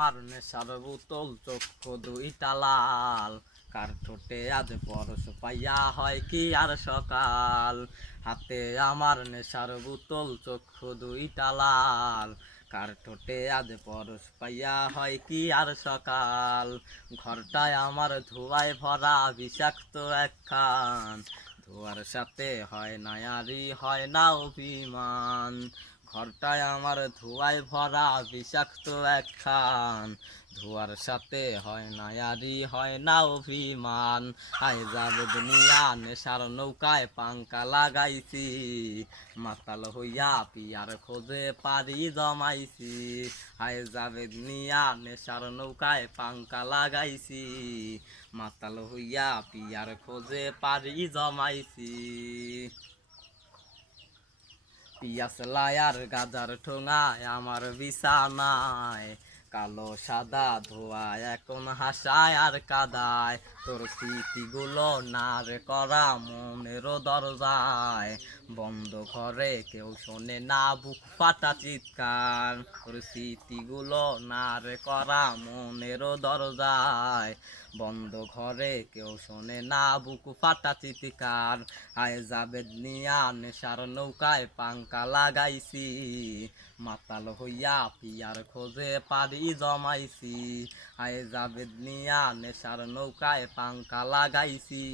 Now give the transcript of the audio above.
আমার নেশার বোতল চক্ষু দুইটা লাল, কার ঠোঁটে আজ পরশ পাইয়া হয় কি আর সকাল। হাতে আমার নেশার বোতল চক্ষু দুইটা লাল, কার ঠোঁটে আজ পরশ পাইয়া হয় কি আর সকাল। ঘরটায় আমার ধোঁয়ায় ভরা বিষাক্ত একখান, ধোয়ার সাথে হয় না আরি হয় না অভিমান। ঘরটায় আমার ধোঁয়ায় ভরা বিষাক্ত একখান, ধোয়ার সাথে হয় না আরি হয় না অভিমান। আয় যাবে দুনিয়া নেশার নৌকায় পাঙ্কা লাগাইছি, মাতাল হইয়া পিয়ার খোঁজে পারি জমাইছি। আয় যাবে দুনিয়া নেশার নৌকায় পাঙ্কা লাগাইছি, মাতাল হইয়া পিয়ার খোঁজে পারি জমাইছি। পিয়াস লায়ার গাজার ঠোঙায় আমার বিছানায়, কালো সাদা ধোয়া এখন হাসায় আর কাদায়। তোর স্মৃতিগুলো নার করা মনেরও দরজায়, বন্ধ ঘরে কেউ শোনে না বুক ফাটা চিৎকার। তোর স্মৃতিগুলো নার করা মনেরও দরজায়, বন্ধ ঘরে কেউ শোনে না বুক ফাটা চিৎকার। আয় যাবে নিয়া নেশার নৌকায় পাঙ্কা লাগাইছি, মাতাল হইয়া পিয়ার খোঁজে পারি জমাইছি। আয় যাবে নিয়া নেশার নৌকায় পাঙ্কা লাগাইছি।